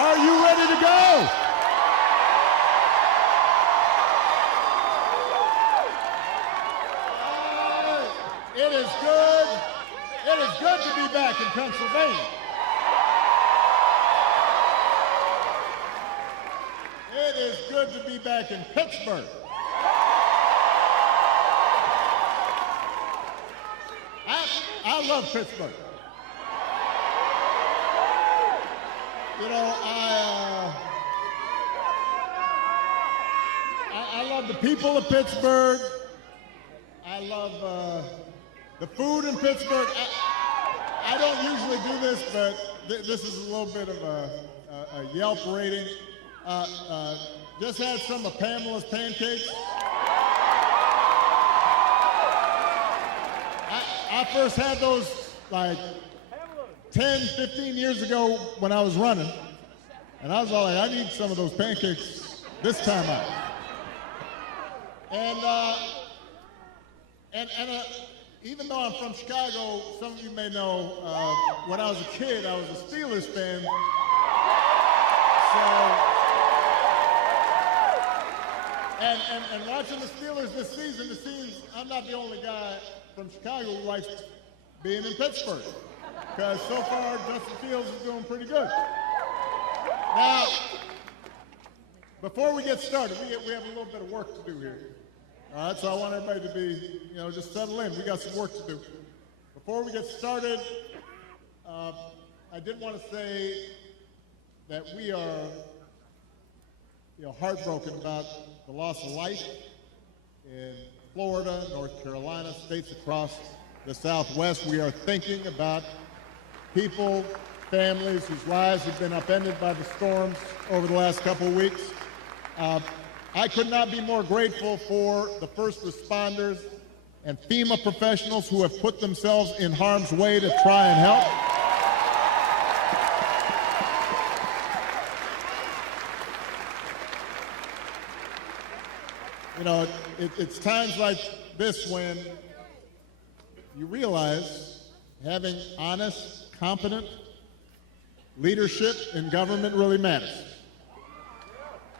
Are you ready to go? It is good. It is good to be back in Pennsylvania. It is good to be back in Pittsburgh. I love Pittsburgh. You know, I love the people of Pittsburgh. I love the food in Pittsburgh. I don't usually do this, but this is a little bit of a Yelp rating. Just had some of Pamela's pancakes. I first had those like 10, 15 years ago when I was running. And I was all like, I need some of those pancakes this time out. And even though I'm from Chicago, some of you may know, when I was a kid, I was a Steelers fan. And watching the Steelers this season, it seems I'm not the only guy from Chicago who likes being in Pittsburgh. Because so far, Justin Fields is doing pretty good. Now, before we get started, we have a little bit of work to do here. All right, so I want everybody to be, just settle in. We got some work to do. Before we get started, I did want to say that we are, heartbroken about the loss of life in Florida, North Carolina, states across the Southwest. We are thinking about people, families whose lives have been upended by the storms over the last couple of weeks. I could not be more grateful for the first responders and FEMA professionals who have put themselves in harm's way to try and help. It's times like this when you realize having honest, competent leadership in government really matters.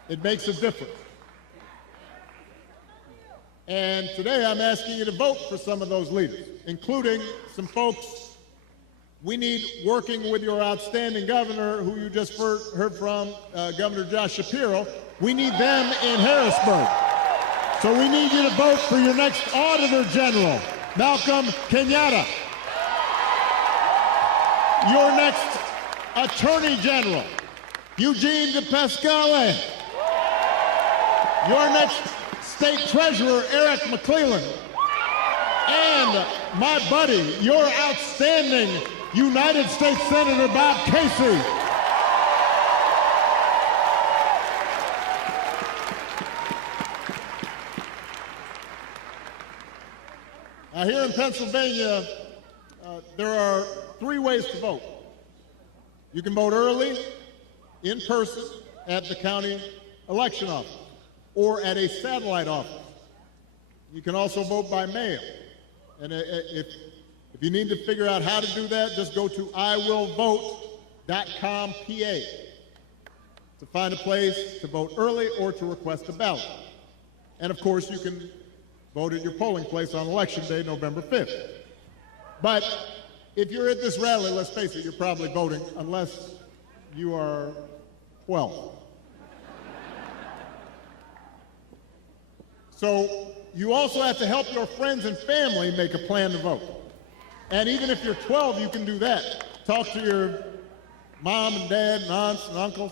It makes a difference. And today I'm asking you to vote for some of those leaders, including some folks we need working with your outstanding governor, who you just heard from, Governor Josh Shapiro. We need them in Harrisburg. So we need you to vote for your next Auditor General, Malcolm Kenyatta. Your next Attorney General, Eugene DePasquale. Your next State Treasurer, Eric McClellan. And my buddy, your outstanding United States Senator Bob Casey. Now, here in Pennsylvania, there are 3 ways to vote. You can vote early, in person, at the county election office, or at a satellite office. You can also vote by mail. And if you need to figure out how to do that, just go to iwillvote.com PA to find a place to vote early or to request a ballot. And of course, you can vote at your polling place on Election Day, November 5th. But if you're at this rally, let's face it, you're probably voting unless you are 12. So you also have to help your friends and family make a plan to vote. And even if you're 12, you can do that. Talk to your mom and dad and aunts and uncles,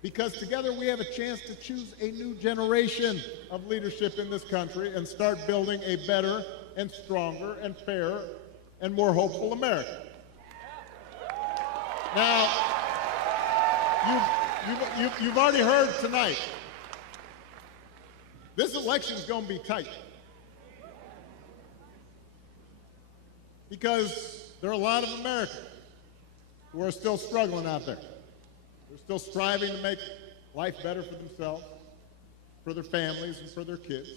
because together we have a chance to choose a new generation of leadership in this country and start building a better and stronger and fairer and more hopeful America. Now, you've already heard tonight, this election is going to be tight, because there are a lot of Americans who are still struggling out there. They're still striving to make life better for themselves, for their families, and for their kids.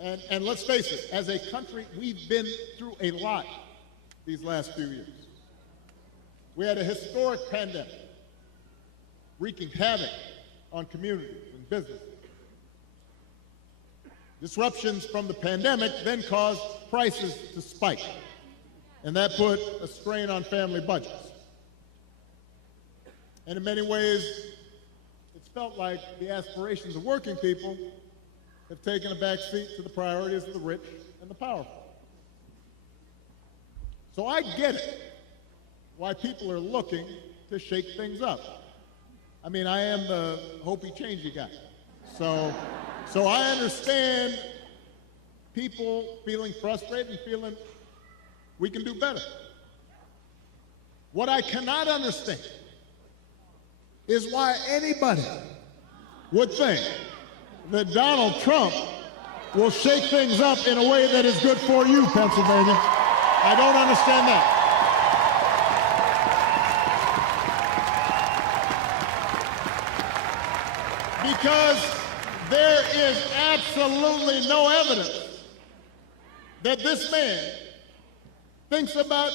And let's face it, as a country, we've been through a lot these last few years. We had a historic pandemic wreaking havoc on communities and businesses. Disruptions from the pandemic then caused prices to spike, and that put a strain on family budgets. And in many ways, it's felt like the aspirations of working people have taken a back seat to the priorities of the rich and the powerful. So I get it, why people are looking to shake things up. I mean, I am the hopey-changey guy. So I understand people feeling frustrated and feeling we can do better. What I cannot understand is why anybody would think that Donald Trump will shake things up in a way that is good for you, Pennsylvania. I don't understand that. Because there is absolutely no evidence that this man thinks about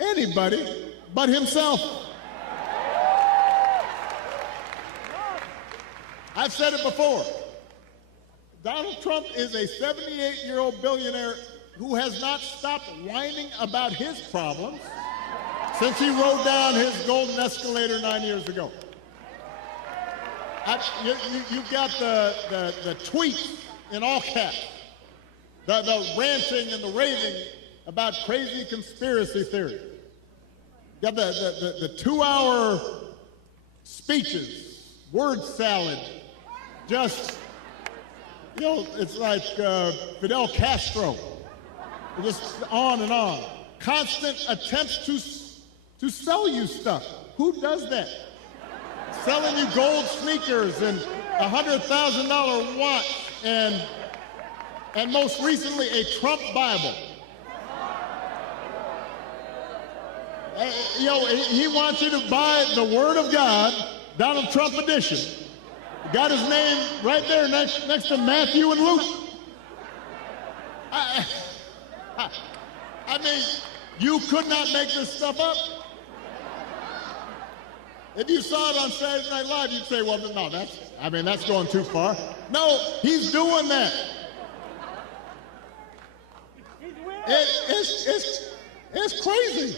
anybody but himself. I've said it before. Donald Trump is a 78-year-old billionaire who has not stopped whining about his problems since he rode down his golden escalator 9 years ago. You've got the tweets in all caps, the ranting and the raving about crazy conspiracy theories. You got the 2-hour speeches, word salad, just, you know, it's like Fidel Castro, just on and on. Constant attempts to sell you stuff. Who does that? Selling you gold sneakers and a $100,000 watch and most recently a Trump Bible. You know, he wants you to buy the Word of God, Donald Trump edition. Got his name right there next to Matthew and Luke. I mean, you could not make this stuff up. If you saw it on Saturday Night Live, you'd say, well, no, that's going too far. No, he's doing that. It's crazy.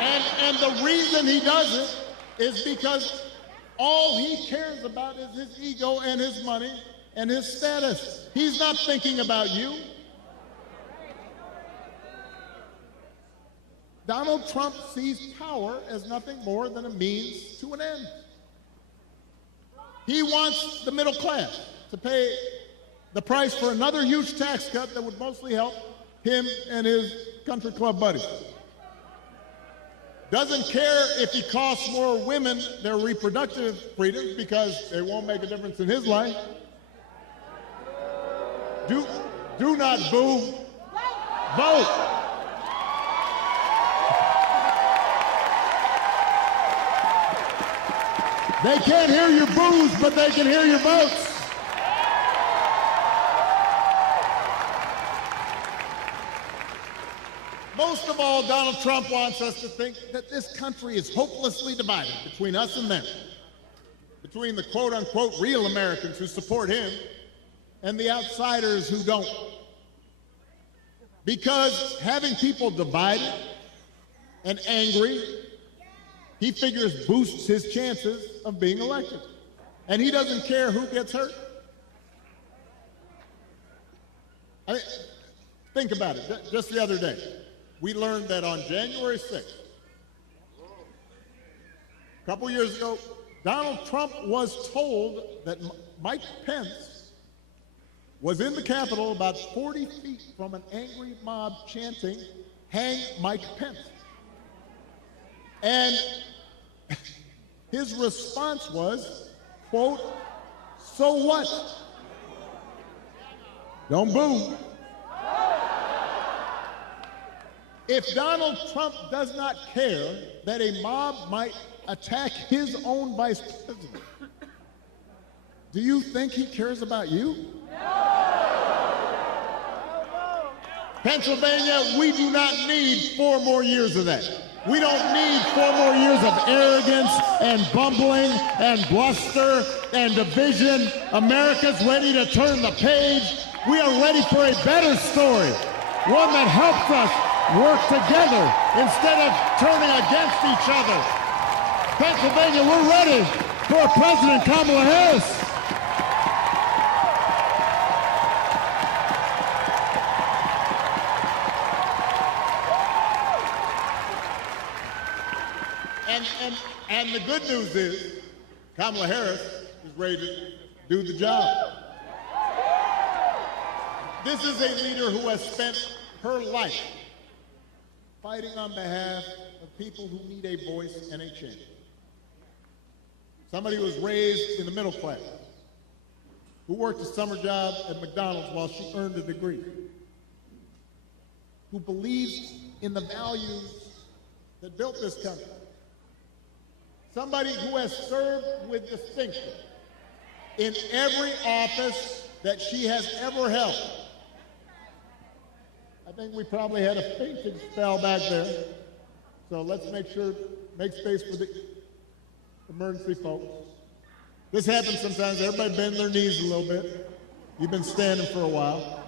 And the reason he does it is because all he cares about is his ego and his money and his status. He's not thinking about you. Donald Trump sees power as nothing more than a means to an end. He wants the middle class to pay the price for another huge tax cut that would mostly help him and his country club buddies. Doesn't care if he costs more women their reproductive freedoms because it won't make a difference in his life. Do not boo. Vote. They can't hear your boos, but they can hear your votes. Most of all, Donald Trump wants us to think that this country is hopelessly divided between us and them, between the quote-unquote real Americans who support him and the outsiders who don't. Because having people divided and angry, he figures boosts his chances of being elected. And he doesn't care who gets hurt. I mean, think about it. Just the other day, we learned that on January 6th, a couple years ago, Donald Trump was told that Mike Pence was in the Capitol about 40 feet from an angry mob chanting, "Hang Mike Pence." And his response was, quote, "So what? Don't boo." If Donald Trump does not care that a mob might attack his own vice president, do you think he cares about you? Pennsylvania, we do not need 4 more years of that. We don't need 4 more years of arrogance and bumbling and bluster and division. America's ready to turn the page. We are ready for a better story, one that helps us work together instead of turning against each other. Pennsylvania, we're ready for President Kamala Harris. And the good news is Kamala Harris is ready to do the job. This is a leader who has spent her life fighting on behalf of people who need a voice and a change. Somebody who was raised in the middle class, who worked a summer job at McDonald's while she earned a degree, who believes in the values that built this country. Somebody who has served with distinction in every office that she has ever held. I think we probably had a fainting spell back there. So let's make space for the emergency folks. This happens sometimes. Everybody bend their knees a little bit. You've been standing for a while.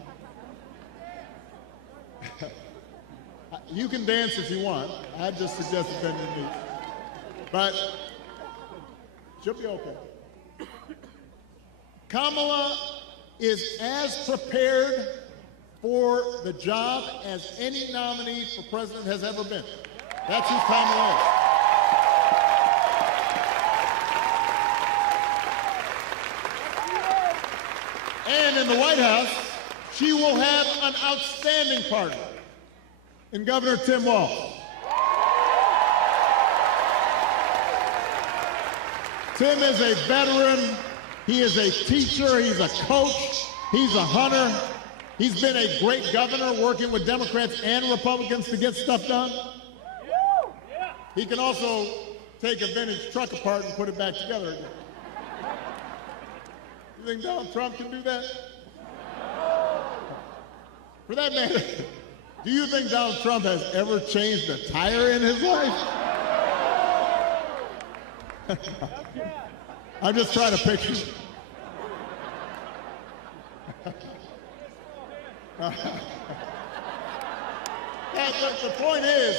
You can dance if you want. I just suggest bend your knees. But she'll be okay. Kamala is as prepared for the job as any nominee for president has ever been. That's who Kamala is. And in the White House, she will have an outstanding partner in Governor Tim Walz. Tim is a veteran, he is a teacher, he's a coach, he's a hunter. He's been a great governor working with Democrats and Republicans to get stuff done. He can also take a vintage truck apart and put it back together again. You think Donald Trump can do that? For that matter, do you think Donald Trump has ever changed a tire in his life? I'm just trying to picture. The point is,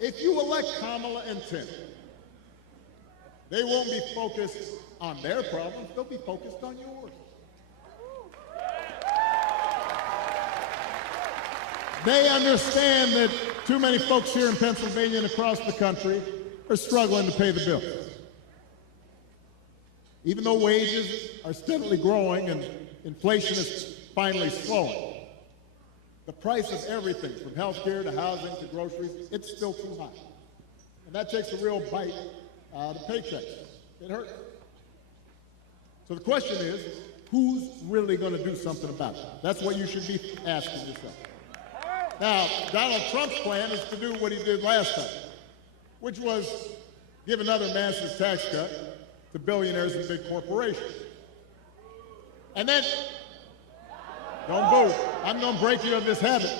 if you elect Kamala and Tim, they won't be focused on their problems, they'll be focused on yours. They understand that too many folks here in Pennsylvania and across the country are struggling to pay the bills. Even though wages are steadily growing and inflation is finally slowing, the price of everything, from health care to housing to groceries, it's still too high. And that takes a real bite out of paychecks. It hurts. So the question is, who's really going to do something about it? That's what you should be asking yourself. Now, Donald Trump's plan is to do what he did last time, which was give another massive tax cut to billionaires and big corporations. And then, don't boo, I'm going to break you of this habit.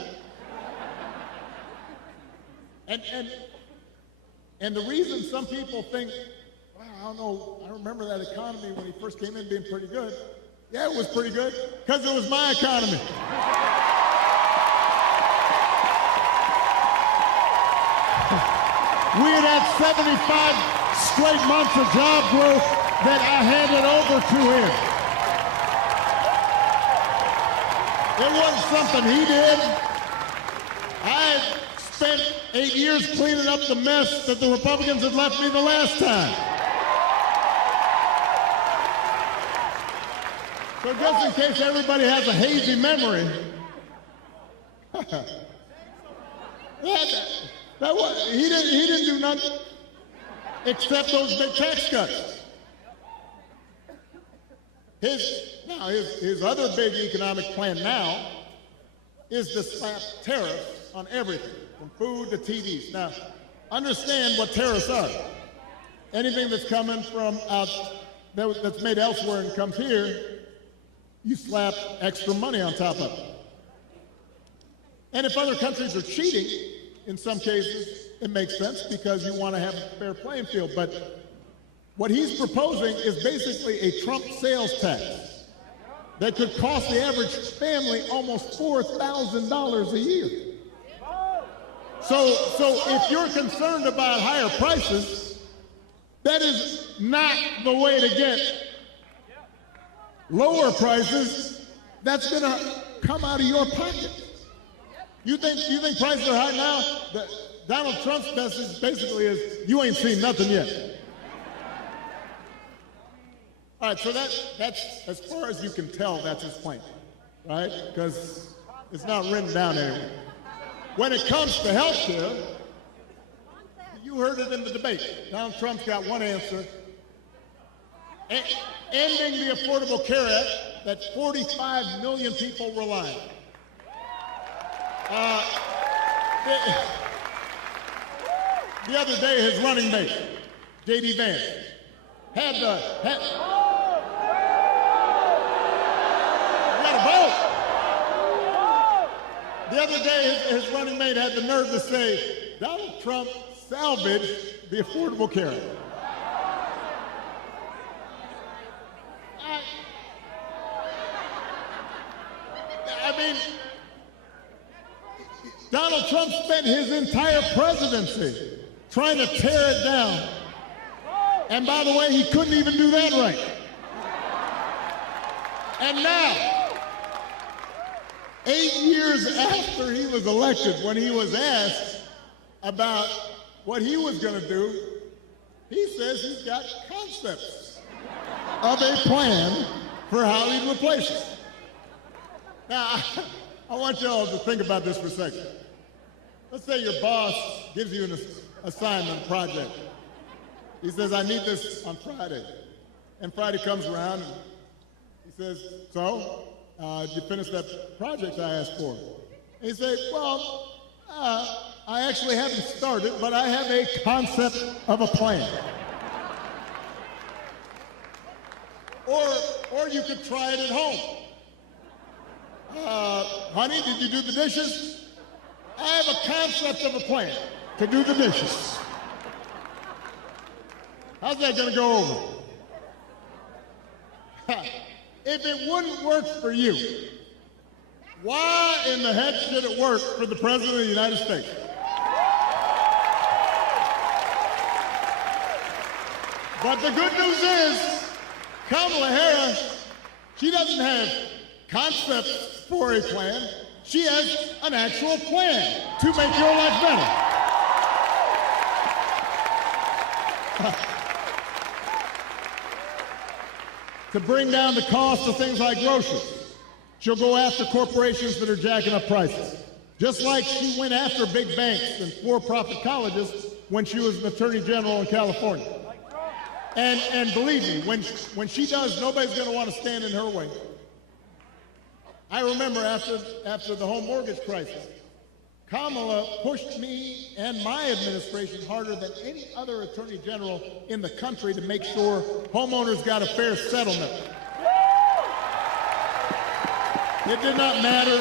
And the reason some people think, wow, I don't know, I remember that economy when he first came in being pretty good. Yeah, it was pretty good, because it was my economy. We had had 75 straight months of job growth that I handed over to him. It wasn't something he did. I had spent 8 years cleaning up the mess that the Republicans had left me the last time. So just in case everybody has a hazy memory, he didn't do nothing except those big tax cuts. His other big economic plan now is to slap tariffs on everything, from food to TVs. Now, understand what tariffs are. Anything that's coming from that's made elsewhere and comes here, you slap extra money on top of it. And if other countries are cheating, in some cases, it makes sense because you want to have a fair playing field. But what he's proposing is basically a Trump sales tax that could cost the average family almost $4,000 a year. So if you're concerned about higher prices, that is not the way to get lower prices. That's going to come out of your pocket. You think prices are high now? Donald Trump's message basically is, you ain't seen nothing yet. All right, so that's as far as you can tell, that's his point, right? Because it's not written down anywhere. When it comes to health care, you heard it in the debate. Donald Trump's got one answer. Ending the Affordable Care Act that 45 million people rely on. The other day, his running mate, J.D. Vance, had the other day, his running mate had the nerve to say, Donald Trump salvaged the Affordable Care Act. I mean, Donald Trump spent his entire presidency trying to tear it down. And by the way, he couldn't even do that right. And now, 8 years after he was elected, when he was asked about what he was going to do, he says he's got concepts of a plan for how he'd replace it. Now, I want you all to think about this for a second. Let's say your boss gives you an assignment, project. He says, I need this on Friday. And Friday comes around and he says, so, did you finish that project I asked for? And he says, well, I actually haven't started, but I have a concept of a plan. Or you could try it at home. Honey, did you do the dishes? I have a concept of a plan to do the dishes. How's that going to go over? If it wouldn't work for you, why in the heck should it work for the President of the United States? But the good news is, Kamala Harris, she doesn't have concepts for a plan. She has an actual plan to make your life better. To bring down the cost of things like groceries. She'll go after corporations that are jacking up prices. Just like she went after big banks and for-profit colleges when she was an attorney general in California. And believe me, when she does, nobody's going to want to stand in her way. I remember after the home mortgage crisis, Kamala pushed me and my administration harder than any other attorney general in the country to make sure homeowners got a fair settlement. It did not matter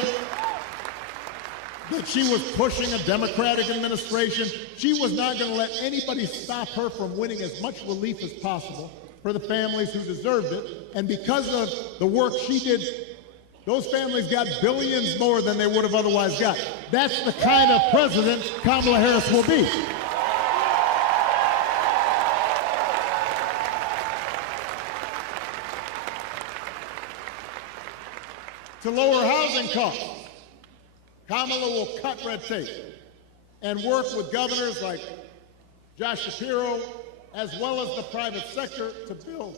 that she was pushing a Democratic administration. She was not going to let anybody stop her from winning as much relief as possible for the families who deserved it. And because of the work she did, those families got billions more than they would have otherwise got. That's the kind of president Kamala Harris will be. To lower housing costs, Kamala will cut red tape and work with governors like Josh Shapiro, as well as the private sector, to build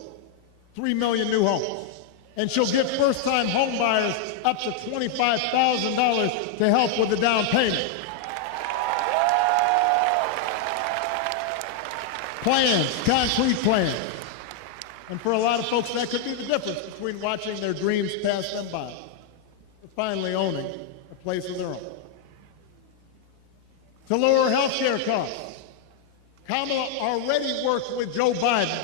3 million new homes. And she'll give first-time home buyers up to $25,000 to help with the down payment. Plans, concrete plans. And for a lot of folks, that could be the difference between watching their dreams pass them by and finally owning a place of their own. To lower health care costs, Kamala already worked with Joe Biden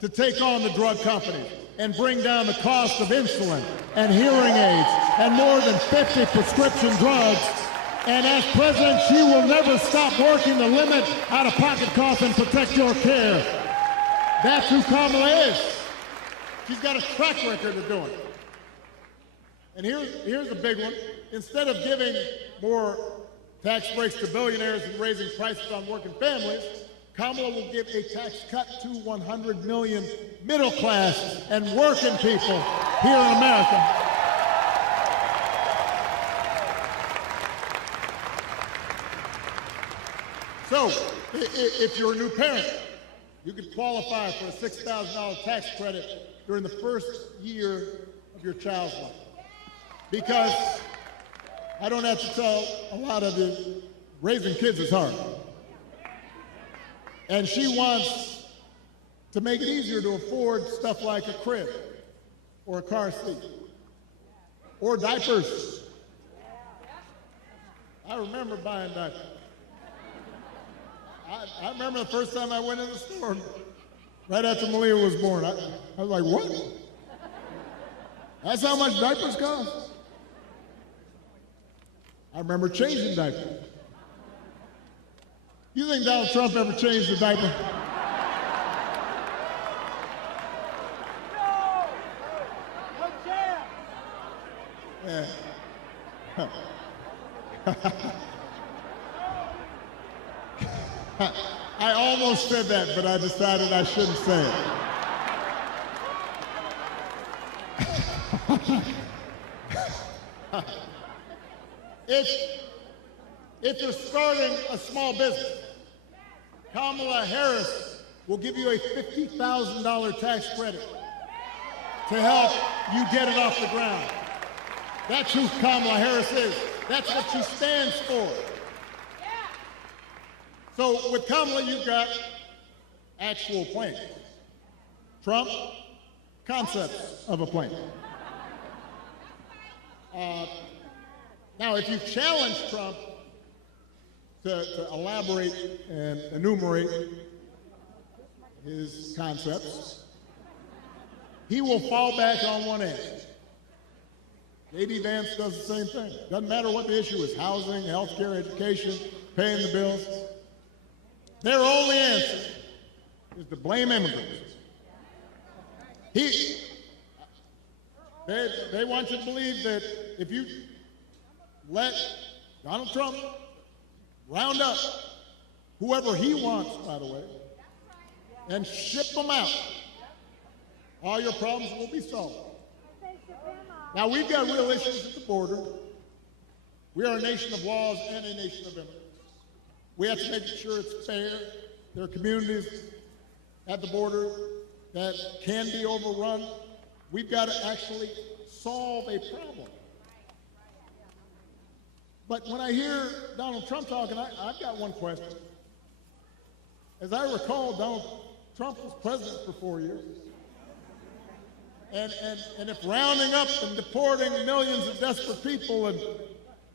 to take on the drug companies and bring down the cost of insulin and hearing aids and more than 50 prescription drugs And as president, she will never stop working to limit out-of-pocket costs and protect your care. That's who Kamala is. She's got a track record of doing it. And here's a big one. Instead of giving more tax breaks to billionaires and raising prices on working families, Kamala will give a tax cut to 100 million middle class and working people here in America. So, if you're a new parent, you could qualify for a $6,000 tax credit during the first year of your child's life. Because I don't have to tell a lot of you, raising kids is hard. And she wants to make it easier to afford stuff like a crib or a car seat or diapers. I remember buying diapers. I remember the first time I went in the store, right after Malia was born. I was like, what? That's how much diapers cost? I remember changing diapers. You think Donald Trump ever changed a diaper? No! Yeah. I almost said that, but I decided I shouldn't say it. If you're starting a small business, Kamala Harris will give you a $50,000 tax credit to help you get it off the ground. That's who Kamala Harris is. That's what she stands for. So with Kamala, you've got actual plans. Trump, concepts of a plan. Now, if you challenge Trump to elaborate and enumerate his concepts, he will fall back on one answer. J.D. Vance does the same thing. Doesn't matter what the issue is, housing, health care, education, paying the bills. Their only answer is to blame immigrants. They want you to believe that if you let Donald Trump round up whoever he wants, by the way, and ship them out, all your problems will be solved. Now, we've got real issues at the border. We are a nation of laws and a nation of immigrants. We have to make sure it's fair. There are communities at the border that can be overrun. We've got to actually solve a problem. But when I hear Donald Trump talking, I've got one question. As I recall, Donald Trump was president for 4 years. And if rounding up and deporting millions of desperate people and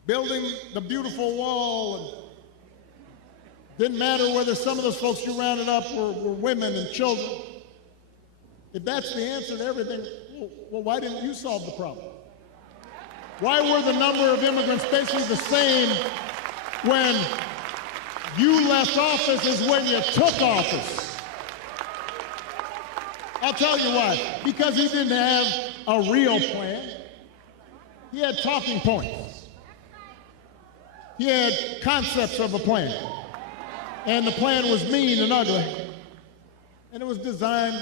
building the beautiful wall, and didn't matter whether some of those folks you rounded up were women and children, if that's the answer to everything, well, why didn't you solve the problem? Why were the number of immigrants basically the same when you left office as when you took office? I'll tell you why. Because he didn't have a real plan. He had talking points. He had concepts of a plan. And the plan was mean and ugly. And it was designed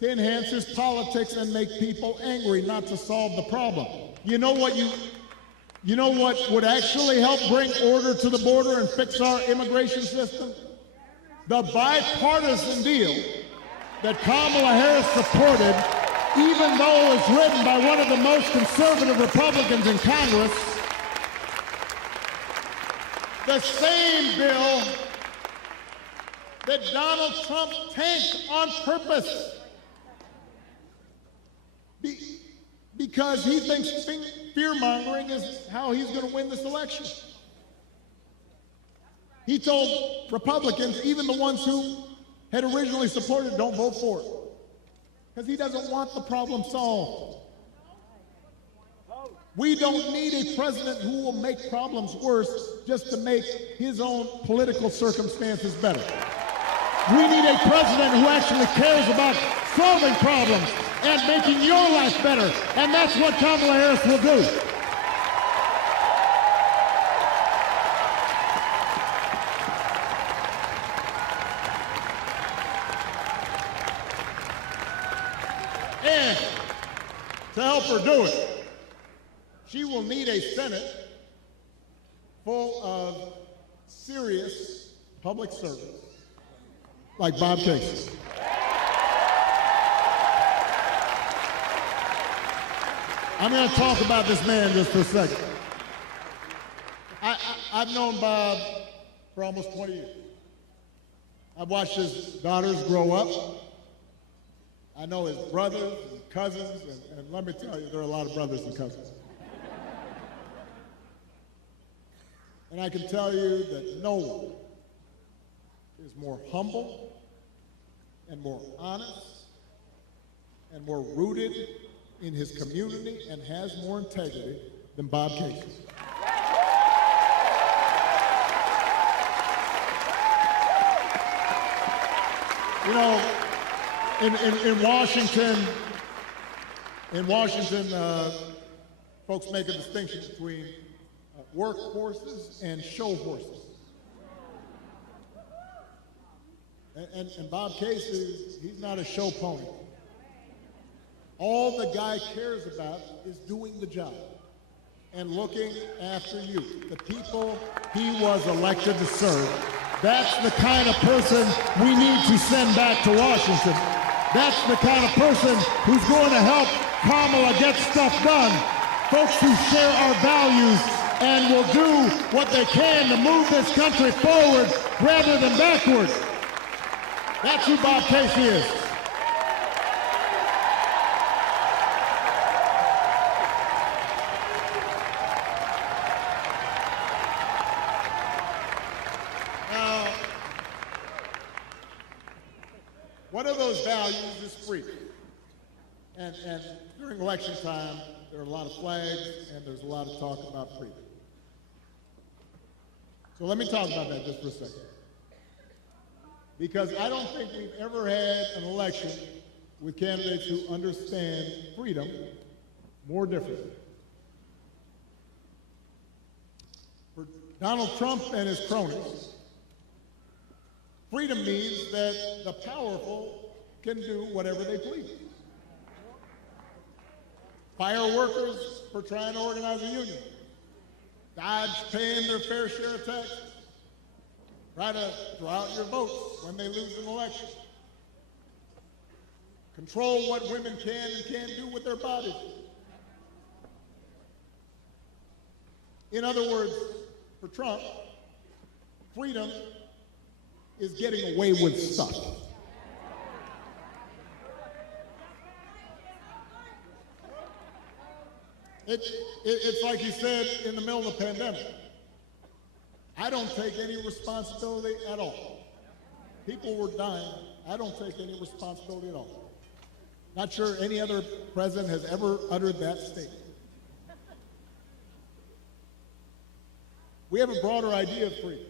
to enhance his politics and make people angry, not to solve the problem. You know what would actually help bring order to the border and fix our immigration system? The bipartisan deal that Kamala Harris supported, even though it was written by one of the most conservative Republicans in Congress, the same bill that Donald Trump tanked on purpose because he thinks fear-mongering is how he's going to win this election. He told Republicans, even the ones who had originally supported, don't vote for it, because he doesn't want the problem solved. We don't need a president who will make problems worse just to make his own political circumstances better. We need a president who actually cares about solving problems and making your life better. And that's what Kamala Harris will do. And to help her do it, she will need a Senate full of serious public servants like Bob Casey. I'm going to talk about this man just for a second. I've known Bob for almost 20 years. I've watched his daughters grow up. I know his brothers and cousins, and let me tell you, there are a lot of brothers and cousins. And I can tell you that no one is more humble and more honest and more rooted in his community and has more integrity than Bob Casey. You know, in Washington, folks make a distinction between work horses and show horses. And Bob Casey, he's not a show pony. All the guy cares about is doing the job and looking after you, the people he was elected to serve. That's the kind of person we need to send back to Washington. That's the kind of person who's going to help Kamala get stuff done. Folks who share our values and will do what they can to move this country forward rather than backward. That's who Bob Casey is. Now, one of those values is freedom. And during election time, there are a lot of flags and there's a lot of talk about freedom. So let me talk about that just for a second. Because I don't think we've ever had an election with candidates who understand freedom more differently. For Donald Trump and his cronies, freedom means that the powerful can do whatever they please. Fire workers for trying to organize a union. Dodge paying their fair share of taxes. Try to throw out your votes when they lose an election. Control what women can and can't do with their bodies. In other words, for Trump, freedom is getting away with stuff. It's like he said in the middle of the pandemic. I don't take any responsibility at all. People were dying. I don't take any responsibility at all. Not sure any other president has ever uttered that statement. We have a broader idea of freedom.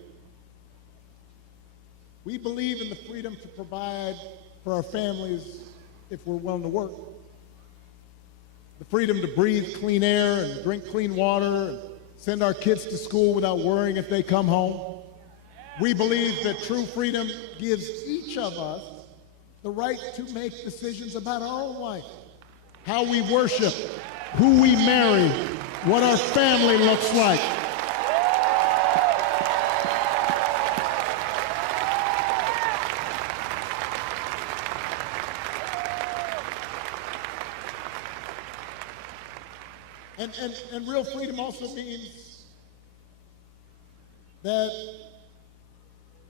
We believe in the freedom to provide for our families if we're willing to work. The freedom to breathe clean air and drink clean water and send our kids to school without worrying if they come home. We believe that true freedom gives each of us the right to make decisions about our own life, how we worship, who we marry, what our family looks like. And real freedom also means that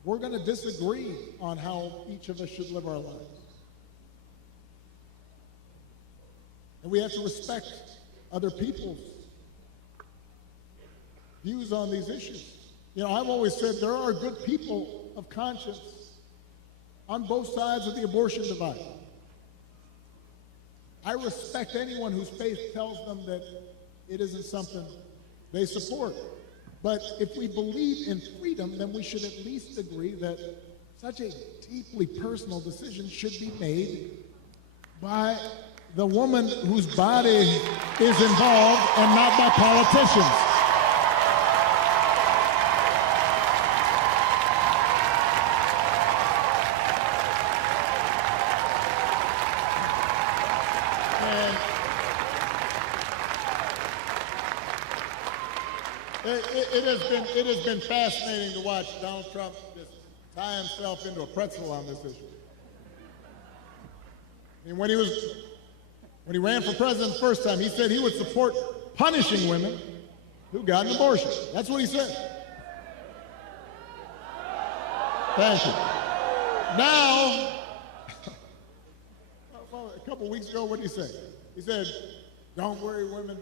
we're going to disagree on how each of us should live our lives. And we have to respect other people's views on these issues. You know, I've always said there are good people of conscience on both sides of the abortion divide. I respect anyone whose faith tells them that it isn't something they support. But if we believe in freedom, then we should at least agree that such a deeply personal decision should be made by the woman whose body is involved and not by politicians. It has been fascinating to watch Donald Trump just tie himself into a pretzel on this issue. I mean, when he ran for president the first time, he said he would support punishing women who got an abortion. That's what he said. Thank you. Now, well, a couple weeks ago, what did he say? He said, "Don't worry, women,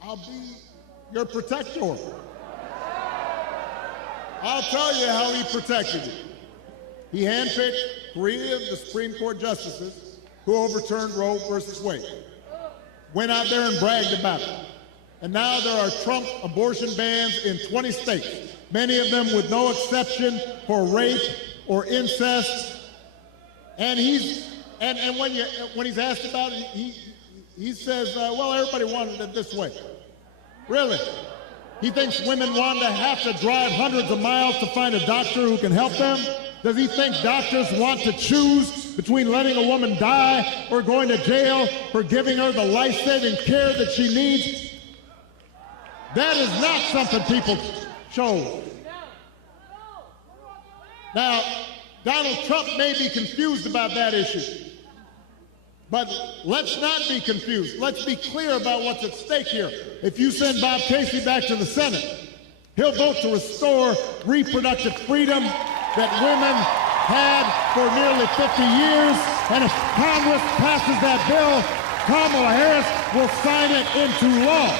I'll be your protector. I'll tell you how he protected you." He handpicked 3 of the Supreme Court justices who overturned Roe versus Wade. Went out there and bragged about it. And now there are Trump abortion bans in 20 states, many of them with no exception for rape or incest. And when he's asked about it, he says, well, everybody wanted it this way. Really? He thinks women want to have to drive hundreds of miles to find a doctor who can help them? Does he think doctors want to choose between letting a woman die or going to jail for giving her the life-saving care that she needs? That is not something people chose. Now, Donald Trump may be confused about that issue, but let's not be confused. Let's be clear about what's at stake here. If you send Bob Casey back to the Senate, he'll vote to restore reproductive freedom that women had for nearly 50 years. And if Congress passes that bill, Kamala Harris will sign it into law.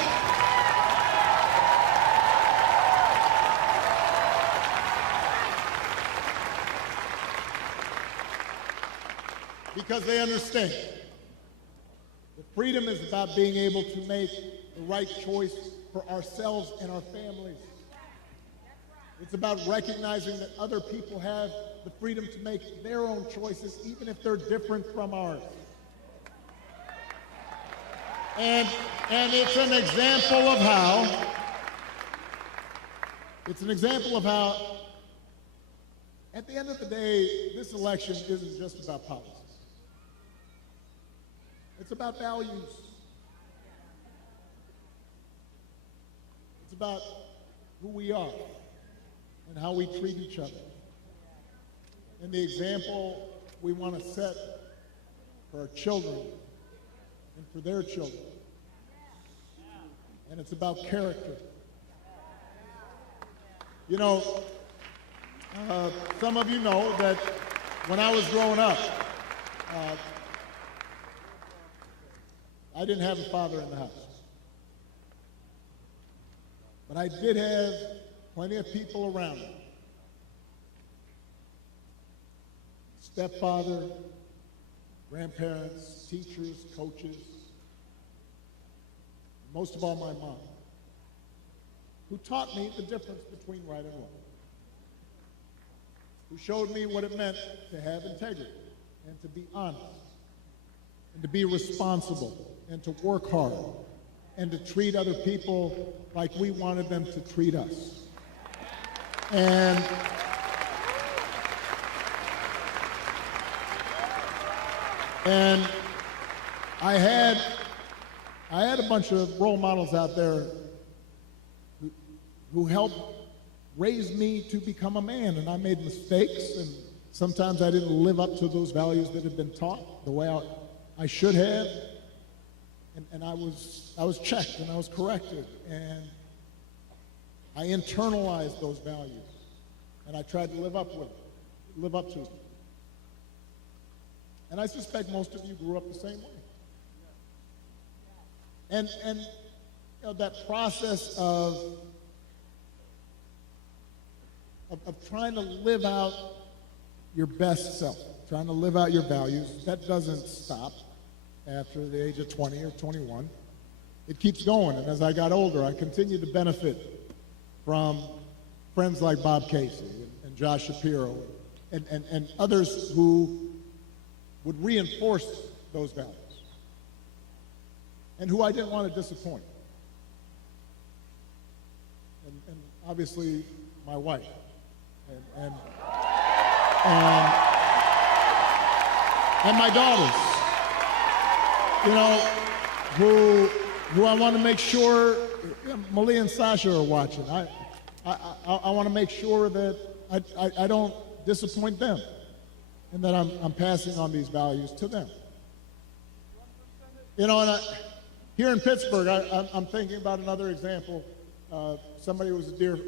Because they understand that freedom is about being able to make the right choice for ourselves and our families. It's about recognizing that other people have the freedom to make their own choices, even if they're different from ours. And it's an example of how, at the end of the day, this election isn't just about politics. It's about values. It's about who we are and how we treat each other. And the example we want to set for our children and for their children. And it's about character. You know, some of you know that when I was growing up, I didn't have a father in the house. But I did have plenty of people around me. Stepfather, grandparents, teachers, coaches, most of all my mom, who taught me the difference between right and wrong, who showed me what it meant to have integrity and to be honest and to be responsible and to work hard and to treat other people like we wanted them to treat us. And I had a bunch of role models out there who helped raise me to become a man, and I made mistakes, and sometimes I didn't live up to those values that had been taught the way I should have. And I was checked and I was corrected, and I internalized those values, and I tried to live up to them. And I suspect most of you grew up the same way. And you know, that process of trying to live out your best self, trying to live out your values, that doesn't stop after the age of 20 or 21. it keeps going. And as I got older, I continued to benefit from friends like Bob Casey and Josh Shapiro and others who would reinforce those values and who I didn't want to disappoint. And obviously, my wife. And my daughters, you know, who I want to make sure, Malia and Sasha are watching. I want to make sure that I don't disappoint them and that I'm passing on these values to them. You know, and here in Pittsburgh, I'm thinking about another example. Somebody who was a dear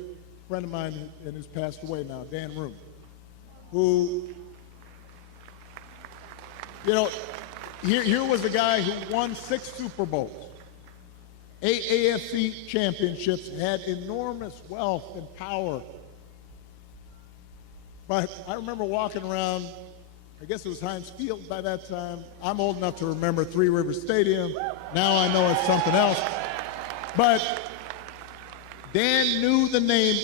friend of mine and who's passed away now, Dan Room, who, you know, here was a guy who won 6 Super Bowls, 8 AFC championships, had enormous wealth and power. But I remember walking around, I guess it was Heinz Field by that time. I'm old enough to remember Three Rivers Stadium. Now I know it's something else. But Dan knew the name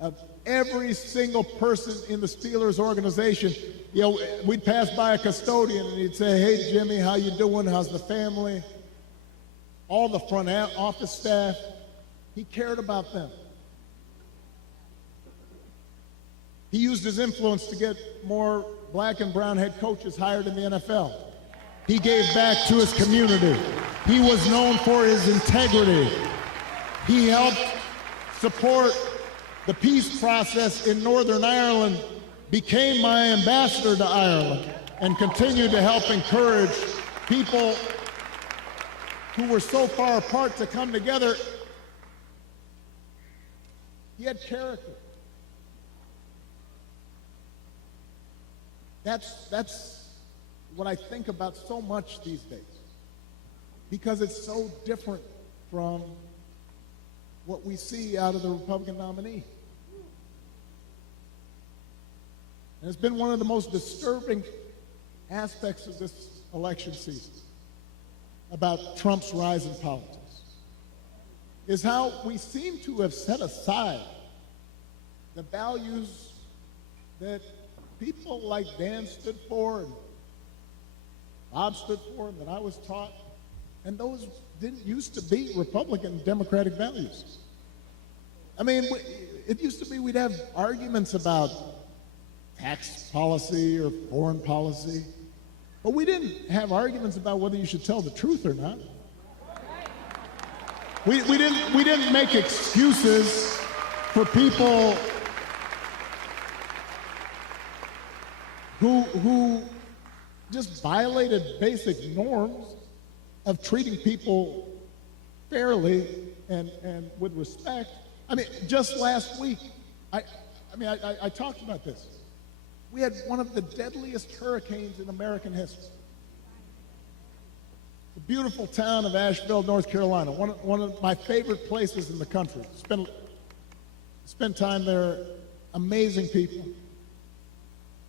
of every single person in the Steelers organization. You know, we'd pass by a custodian and he'd say, "Hey, Jimmy, how you doing? How's the family?" All the front office staff, he cared about them. He used his influence to get more black and brown head coaches hired in the NFL. He gave back to his community. He was known for his integrity. He helped support the peace process in Northern Ireland, became my ambassador to Ireland, and continued to help encourage people who were so far apart to come together. He had character. That's what I think about so much these days, because it's so different from what we see out of the Republican nominee. And it's been one of the most disturbing aspects of this election season about Trump's rise in politics, is how we seem to have set aside the values that people like Dan stood for and Bob stood for and that I was taught, and those didn't used to be Republican Democratic values. I mean, it used to be we'd have arguments about tax policy or foreign policy, but we didn't have arguments about whether you should tell the truth or not. We didn't make excuses for people who just violated basic norms of treating people fairly and with respect. I mean, just last week, I talked about this. We had one of the deadliest hurricanes in American history. The beautiful town of Asheville, North Carolina, one of my favorite places in the country. Spent time there, amazing people.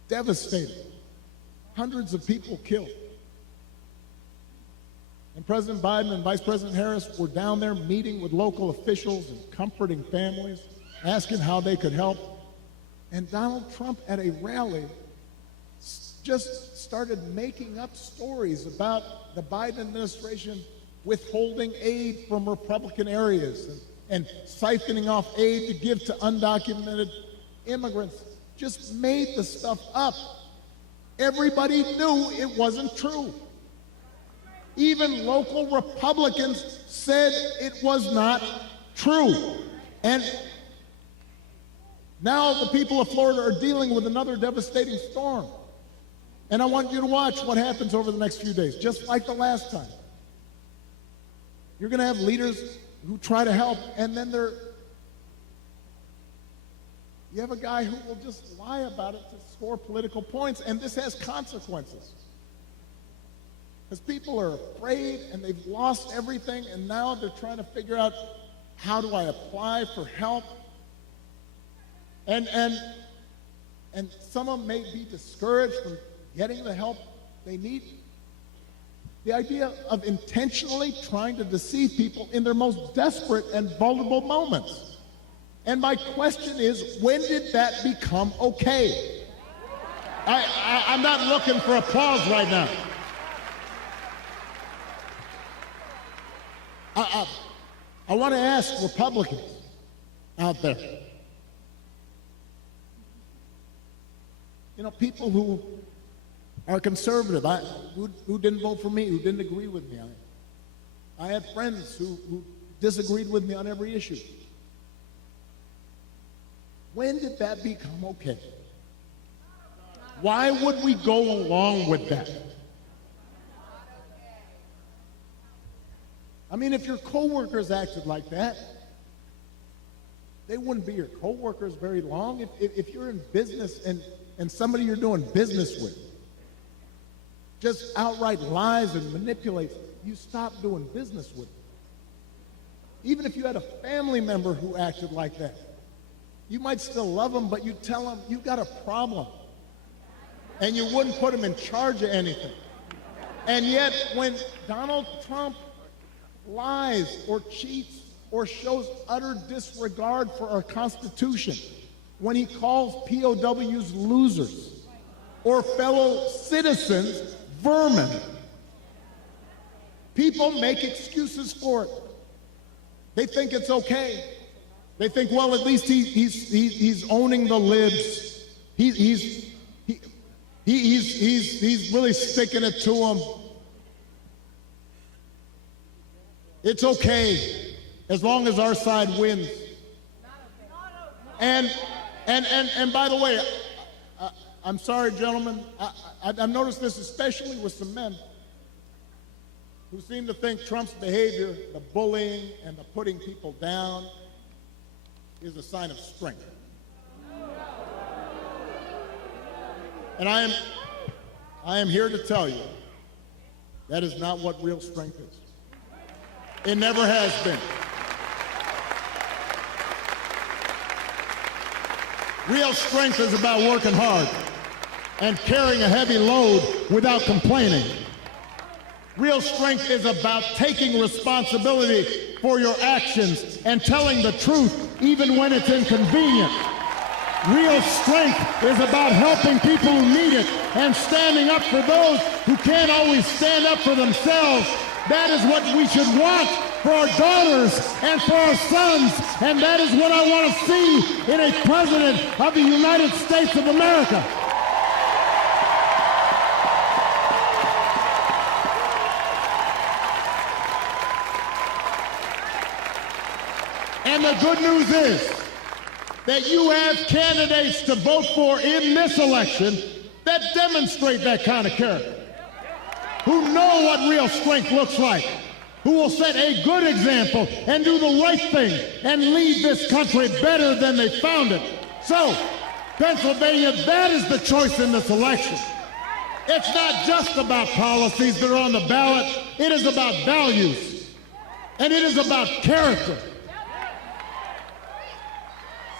Devastating. Hundreds of people killed. And President Biden and Vice President Harris were down there meeting with local officials and comforting families, asking how they could help. And Donald Trump at a rally just started making up stories about the Biden administration withholding aid from Republican areas and siphoning off aid to give to undocumented immigrants. Just made the stuff up. Everybody knew it wasn't true. Even local Republicans said it was not true. And now the people of Florida are dealing with another devastating storm. And I want you to watch what happens over the next few days, just like the last time. You're going to have leaders who try to help, and then you have a guy who will just lie about it to score political points, and this has consequences. Because people are afraid, and they've lost everything, and now they're trying to figure out, how do I apply for help? And some of them may be discouraged from getting the help they need. The idea of intentionally trying to deceive people in their most desperate and vulnerable moments. And my question is, when did that become okay? I'm not looking for applause right now. I want to ask Republicans out there, you know, people who are conservative, who didn't vote for me, who didn't agree with me. I had friends who disagreed with me on every issue. When did that become okay? Why would we go along with that? I mean, if your coworkers acted like that, they wouldn't be your coworkers very long. If you're in business and somebody you're doing business with just outright lies and manipulates, you stop doing business with them. Even if you had a family member who acted like that, you might still love them, but you tell them you've got a problem. And you wouldn't put them in charge of anything. And yet, when Donald Trump lies or cheats or shows utter disregard for our Constitution, when he calls POWs losers or fellow citizens vermin, people make excuses for it. They think it's okay. They think, well, at least he's owning the libs. He's really sticking it to them. It's okay as long as our side wins. And by the way, I'm sorry, gentlemen, I've noticed this especially with some men who seem to think Trump's behavior, the bullying and the putting people down, is a sign of strength. And I am here to tell you that is not what real strength is. It never has been. Real strength is about working hard and carrying a heavy load without complaining. Real strength is about taking responsibility for your actions and telling the truth even when it's inconvenient. Real strength is about helping people who need it and standing up for those who can't always stand up for themselves. That is what we should want for our daughters and for our sons, and that is what I want to see in a president of the United States of America. And the good news is that you have candidates to vote for in this election that demonstrate that kind of character, who know what real strength looks like, who will set a good example and do the right thing and lead this country better than they found it. So, Pennsylvania, that is the choice in this election. It's not just about policies that are on the ballot. It is about values, and it is about character.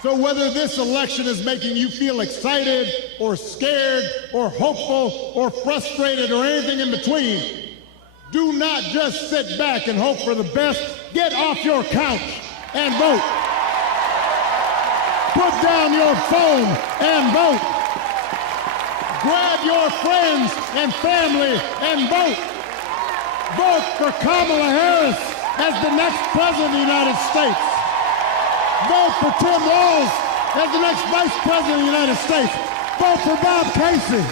So whether this election is making you feel excited or scared or hopeful or frustrated or anything in between, do not just sit back and hope for the best. Get off your couch and vote. Put down your phone and vote. Grab your friends and family and vote. Vote for Kamala Harris as the next president of the United States. Vote for Tim Walz as the next vice president of the United States. Vote for Bob Casey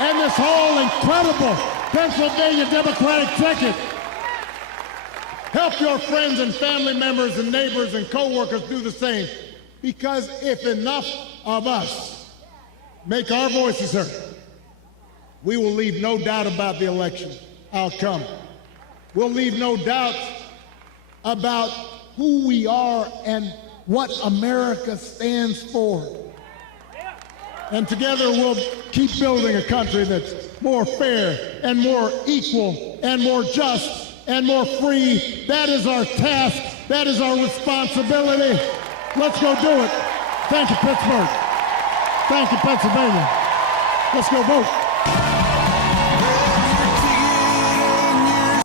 and this whole incredible Pennsylvania Democratic ticket. Help your friends and family members and neighbors and co-workers do the same. Because if enough of us make our voices heard, we will leave no doubt about the election outcome. We'll leave no doubt about who we are and what America stands for. And together we'll keep building a country that's more fair and more equal and more just and more free. That is our task. That is our responsibility. Let's go do it. Thank you, Pittsburgh. Thank you, Pennsylvania. Let's go vote.